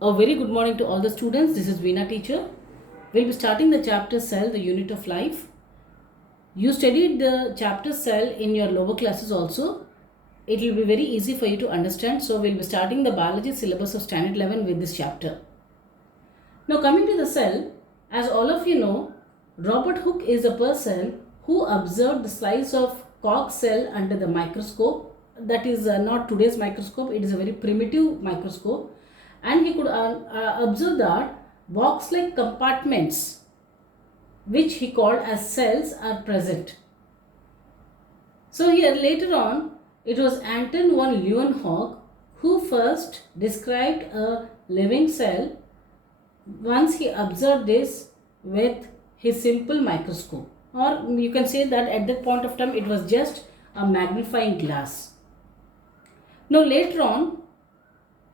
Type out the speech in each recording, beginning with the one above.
A very good morning to all the students. This is Veena teacher. We'll be starting the chapter Cell, the unit of life. You studied the chapter Cell in your lower classes also. It will be very easy for you to understand. So we'll be starting the biology syllabus of standard 11 with this chapter. Now coming to the cell, as all of you know, Robert Hooke is a person who observed the size of Koch cell under the microscope. That is not today's microscope. It is a very primitive microscope. And he could observe that box-like compartments, which he called as cells, are present. So here later on, it was Anton von Leeuwenhoek who first described a living cell once he observed this with his simple microscope, or you can say that at that point of time it was just a magnifying glass. Now later on,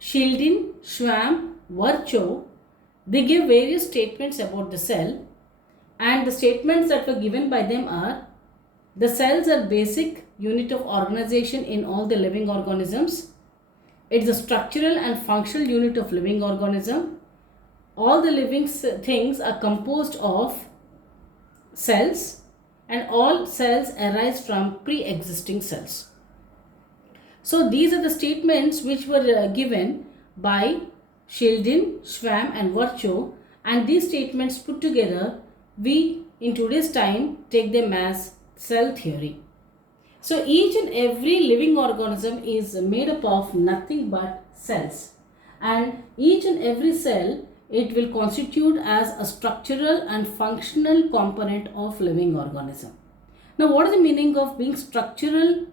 Schildin, Schwamm, Virchow, they give various statements about the cell, and the statements that were given by them are: the cells are basic unit of organization in all the living organisms. It's a structural and functional unit of living organism. All the living things are composed of cells, and all cells arise from pre-existing cells. So these are the statements which were given by Schildin, Schwamm and Virchow, and these statements put together, we in today's time take them as cell theory. So each and every living organism is made up of nothing but cells, and each and every cell, it will constitute as a structural and functional component of living organism. Now what is the meaning of being structural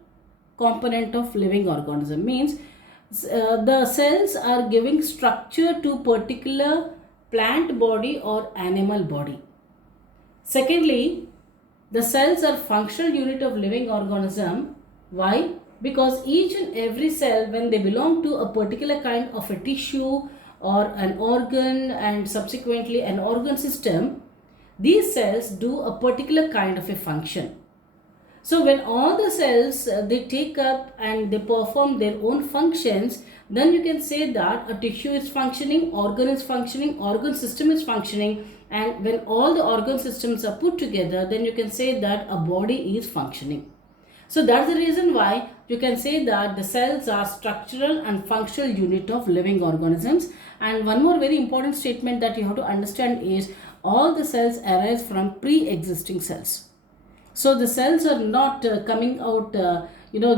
component of living organism? Means the cells are giving structure to particular plant body or animal body. Secondly, the cells are functional unit of living organism. Why? Because each and every cell, when they belong to a particular kind of a tissue or an organ and subsequently an organ system, these cells do a particular kind of a function. So when all the cells they take up and they perform their own functions, then you can say that a tissue is functioning, organ is functioning, organ system is functioning, and when all the organ systems are put together, then you can say that a body is functioning. So that's the reason why you can say that the cells are structural and functional unit of living organisms. And one more very important statement that you have to understand is all the cells arise from pre-existing cells. So the cells are not coming out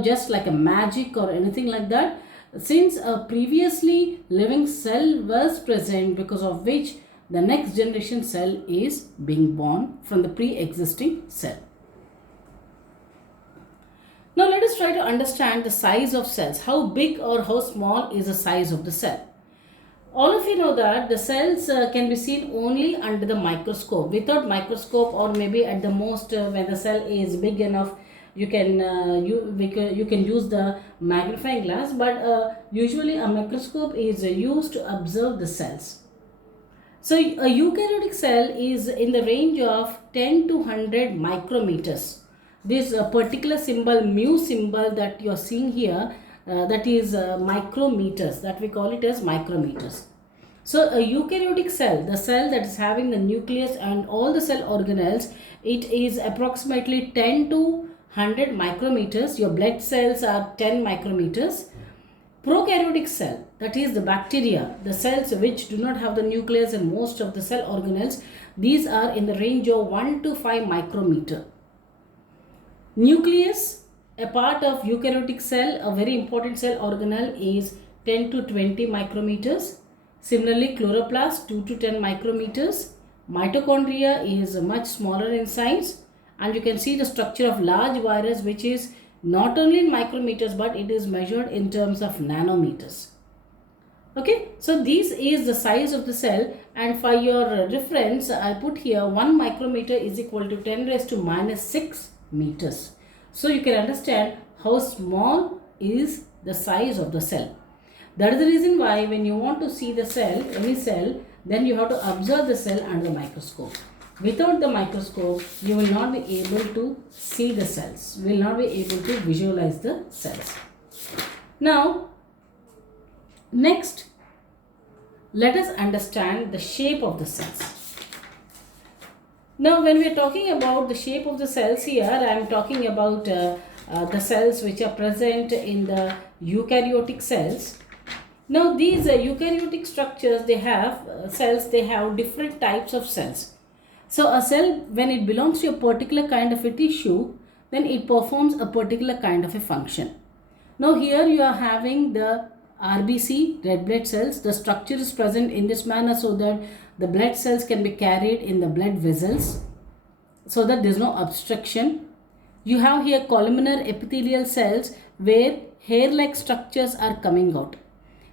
just like a magic or anything like that. Since a previously living cell was present, because of which the next generation cell is being born from the pre-existing cell. Now let us try to understand the size of cells. How big or how small is the size of the cell? All of you know that the cells can be seen only under the microscope. Without microscope, or maybe at the most when the cell is big enough, you can use the magnifying glass, but usually a microscope is used to observe the cells. So a eukaryotic cell is in the range of 10 to 100 micrometers. This particular symbol, mu symbol that you are seeing here, that is micrometers, that we call it as micrometers. So a eukaryotic cell, the cell that is having the nucleus and all the cell organelles, it is approximately 10 to 100 micrometers. Your blood cells are 10 micrometers. Prokaryotic cell, that is the bacteria, the cells which do not have the nucleus and most of the cell organelles, these are in the range of 1 to 5 micrometer. Nucleus, a part of eukaryotic cell, a very important cell organelle, is 10 to 20 micrometers. Similarly, chloroplast 2 to 10 micrometers. Mitochondria is much smaller in size, and you can see the structure of large virus, which is not only in micrometers but it is measured in terms of nanometers. Okay, so this is the size of the cell, and for your reference I put here 1 micrometer is equal to 10 raised to minus 6 meters. So you can understand how small is the size of the cell. That is the reason why when you want to see the cell, any cell, then you have to observe the cell under the microscope. Without the microscope, you will not be able to see the cells. You will not be able to visualize the cells. Now, next, let us understand the shape of the cells. Now, when we are talking about the shape of the cells here, I am talking about the cells which are present in the eukaryotic cells. Now, these eukaryotic structures, they have cells, they have different types of cells. So, a cell, when it belongs to a particular kind of a tissue, then it performs a particular kind of a function. Now, here you are having the RBC, red blood cells. The structure is present in this manner so that the blood cells can be carried in the blood vessels so that there is no obstruction. You have here columnar epithelial cells where hair-like structures are coming out.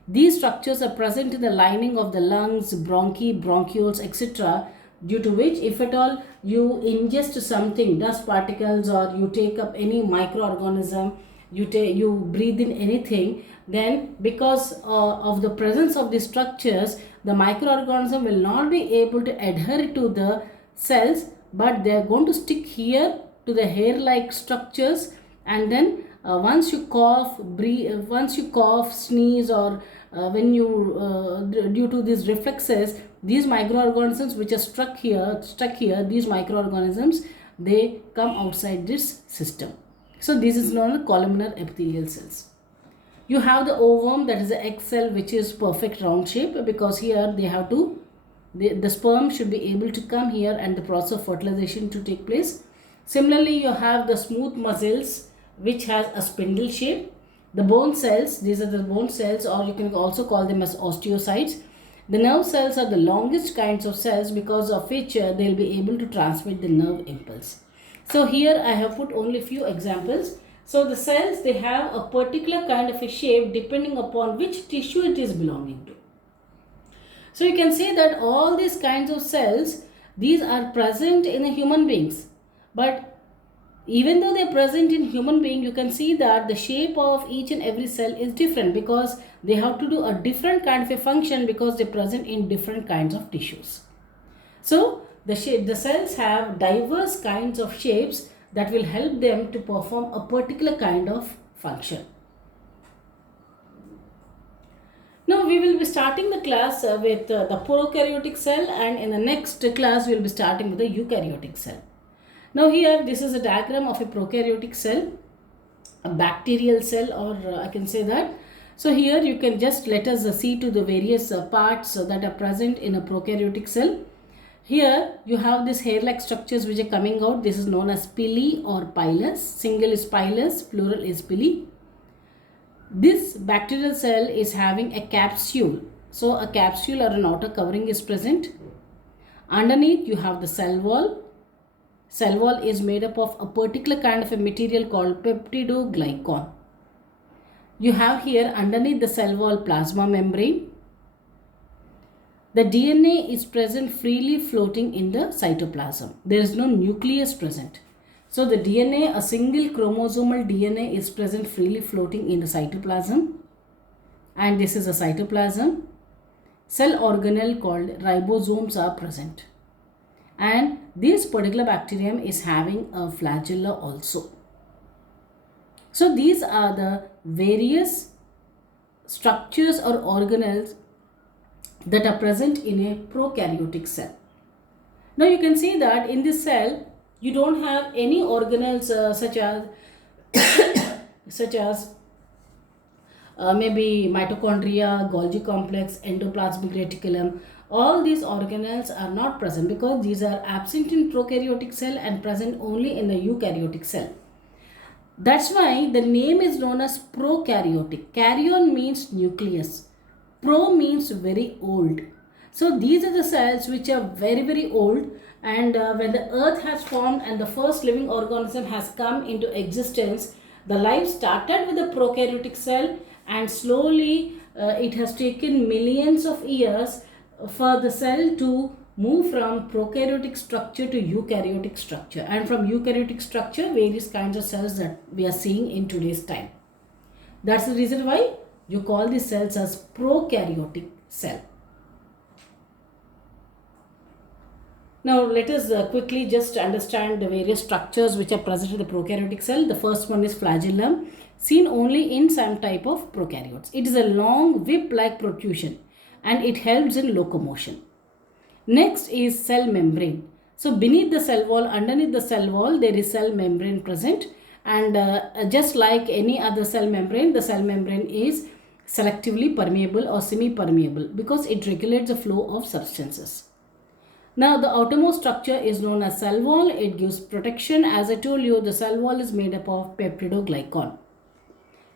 These structures are present in the lining of the lungs, bronchi, bronchioles, etc., due to which if at all you ingest something, dust particles, or you take up any microorganism, you breathe in anything, then because of the presence of these structures, the microorganism will not be able to adhere to the cells, but they are going to stick here to the hair-like structures, and then once you cough, sneeze, or when you due to these reflexes, these microorganisms which are stuck here, these microorganisms, they come outside this system. So this is known as columnar epithelial cells. You have the ovum, that is the egg cell, which is perfect round shape, because here they have to, the sperm should be able to come here and the process of fertilization to take place. Similarly, you have the smooth muscles, which has a spindle shape. The bone cells, these are the bone cells, or you can also call them as osteocytes. The nerve cells are the longest kinds of cells, because of which they will be able to transmit the nerve impulse. So here I have put only few examples. So the cells, they have a particular kind of a shape depending upon which tissue it is belonging to. So you can say that all these kinds of cells, these are present in the human beings. But even though they are present in human being, you can see that the shape of each and every cell is different, because they have to do a different kind of a function, because they are present in different kinds of tissues. So the cells have diverse kinds of shapes that will help them to perform a particular kind of function. Now we will be starting the class with the prokaryotic cell, and in the next class we will be starting with the eukaryotic cell. Now here this is a diagram of a prokaryotic cell, a bacterial cell, or I can say that. So here you can just let us see to the various parts that are present in a prokaryotic cell. Here you have these hair-like structures which are coming out. This is known as pili or pilus. Single is pilus, plural is pili. This bacterial cell is having a capsule. So a capsule or an outer covering is present. Underneath you have the cell wall. Cell wall is made up of a particular kind of a material called peptidoglycan. You have here underneath the cell wall plasma membrane. The DNA is present freely floating in the cytoplasm. There is no nucleus present. So the DNA, a single chromosomal DNA, is present freely floating in the cytoplasm. And this is a cytoplasm. Cell organelle called ribosomes are present. And this particular bacterium is having a flagella also. So these are the various structures or organelles that are present in a prokaryotic cell. Now you can see that in this cell you don't have any organelles such as maybe mitochondria, Golgi complex, endoplasmic reticulum. All these organelles are not present, because these are absent in prokaryotic cell and present only in the eukaryotic cell. That's why the name is known as prokaryotic. Karyon means nucleus. Pro means very old. So these are the cells which are very, very old, and when the earth has formed and the first living organism has come into existence, the life started with the prokaryotic cell, and slowly it has taken millions of years for the cell to move from prokaryotic structure to eukaryotic structure, and from eukaryotic structure various kinds of cells that we are seeing in today's time. That's the reason why you call these cells as prokaryotic cell. Now let us quickly just understand the various structures which are present in the prokaryotic cell. The first one is flagellum, seen only in some type of prokaryotes. It is a long whip-like protrusion and it helps in locomotion. Next is cell membrane. So beneath the cell wall, underneath the cell wall, there is cell membrane present, and just like any other cell membrane, the cell membrane is selectively permeable or semi-permeable because it regulates the flow of substances. Now the outermost structure is known as cell wall. It gives protection. As I told you, the cell wall is made up of peptidoglycan.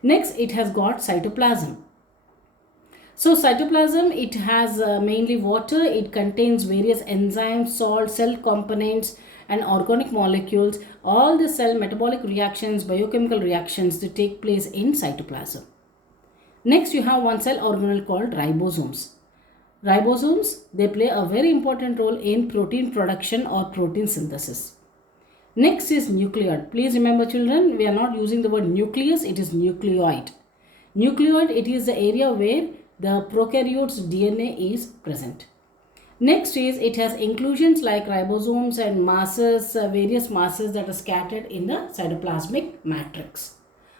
Next, it has got cytoplasm. So cytoplasm, it has mainly water. It contains various enzymes, salt, cell components and organic molecules. All the cell metabolic reactions, biochemical reactions that take place in cytoplasm. Next, you have one cell organelle called ribosomes. Ribosomes, they play a very important role in protein production or protein synthesis. Next is nucleoid. Please remember children, we are not using the word nucleus, it is nucleoid. Nucleoid, it is the area where the prokaryote's DNA is present. Next is it has inclusions like ribosomes and masses, various masses that are scattered in the cytoplasmic matrix.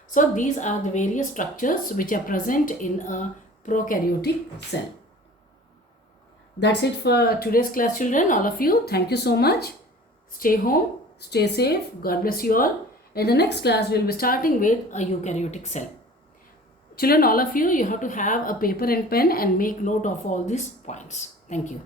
So these are the various structures which are present in a prokaryotic cell. That's it for today's class, children. All of you, thank you so much. Stay home, stay safe. God bless you all. In the next class, we'll be starting with a eukaryotic cell. Children, all of you, you have to have a paper and pen and make note of all these points. Thank you.